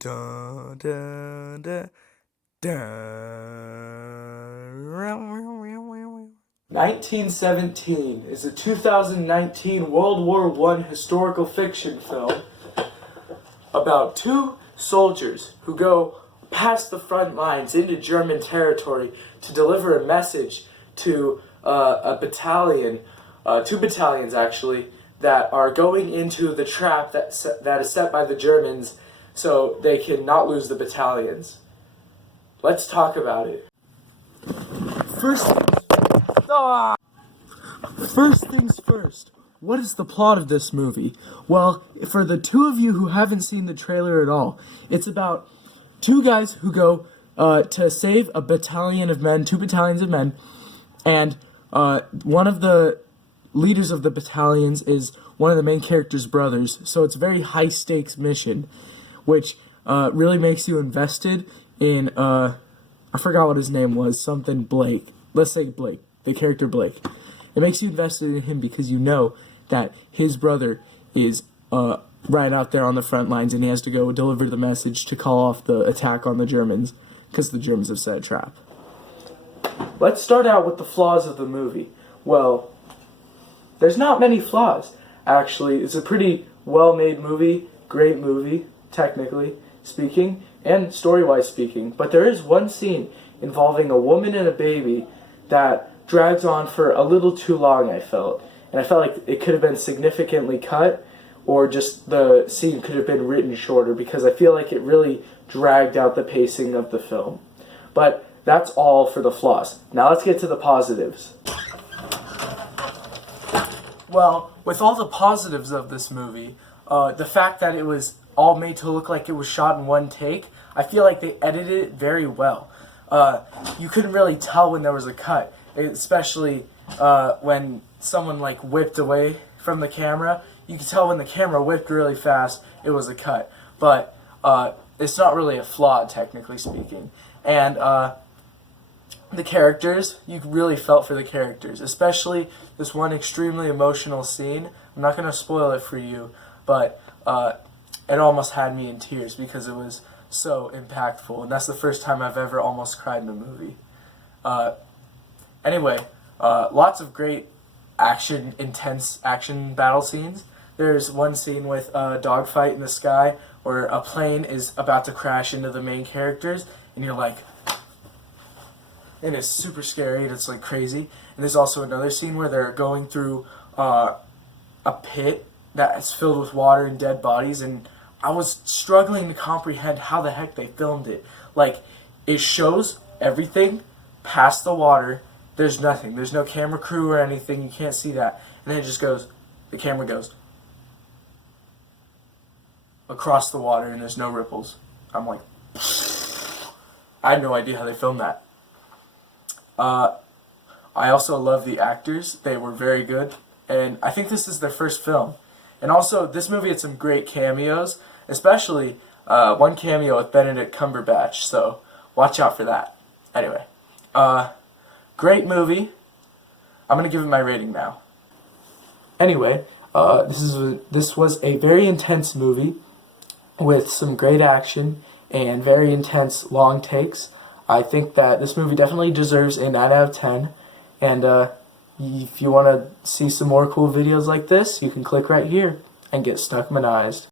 Dun, dun, dun, dun. 1917 is a 2019 World War I historical fiction film about two soldiers who go past the front lines into German territory to deliver a message to a battalion, two battalions actually, that are going into the trap that is set by the Germans so they can not lose the battalions. Let's talk about it. First things first, what is the plot of this movie? Well, for the two of you who haven't seen the trailer at all, it's about two guys who go to save a battalion of men, two battalions of men, and one of the leaders of the battalions is one of the main character's brothers, so it's a very high-stakes mission, which really makes you invested in, I forgot what his name was, something Blake. Let's say Blake, the character Blake. It makes you invested in him because you know that his brother is right out there on the front lines and he has to go deliver the message to call off the attack on the Germans because the Germans have set a trap. Let's start out with the flaws of the movie. Well, there's not many flaws, actually. It's a pretty well-made movie, great movie, technically speaking, and story-wise speaking. But there is one scene involving a woman and a baby that drags on for a little too long, I felt. And I felt like it could have been significantly cut, or just the scene could have been written shorter, because I feel like it really dragged out the pacing of the film. But that's all for the flaws. Now let's get to the positives. Well, with all the positives of this movie, the fact that it was all made to look like it was shot in one take, I feel like they edited it very well. You couldn't really tell when there was a cut, especially when someone like whipped away from the camera. You could tell when the camera whipped really fast, it was a cut. But it's not really a flaw, technically speaking. And the characters, you really felt for the characters, especially this one extremely emotional scene. I'm not going to spoil it for you, but it almost had me in tears because it was so impactful, and that's the first time I've ever almost cried in a movie. Anyway, lots of great intense action battle scenes. There's one scene with a dogfight in the sky where a plane is about to crash into the main characters, and you're like, and it's super scary, and it's like crazy. And there's also another scene where they're going through a pit that's filled with water and dead bodies, and I was struggling to comprehend how the heck they filmed it. Like, it shows everything past the water. There's nothing. There's no camera crew or anything. You can't see that. And then it just goes, the camera goes across the water and there's no ripples. I'm like, I had no idea how they filmed that. I also love the actors. They were very good. And I think this is their first film. And also, this movie had some great cameos, especially one cameo with Benedict Cumberbatch, so watch out for that. Anyway, great movie. I'm going to give it my rating now. Anyway, this was a very intense movie with some great action and very intense long takes. I think that this movie definitely deserves a 9 out of 10, and if you want to see some more cool videos like this, you can click right here and get Stuckmanized.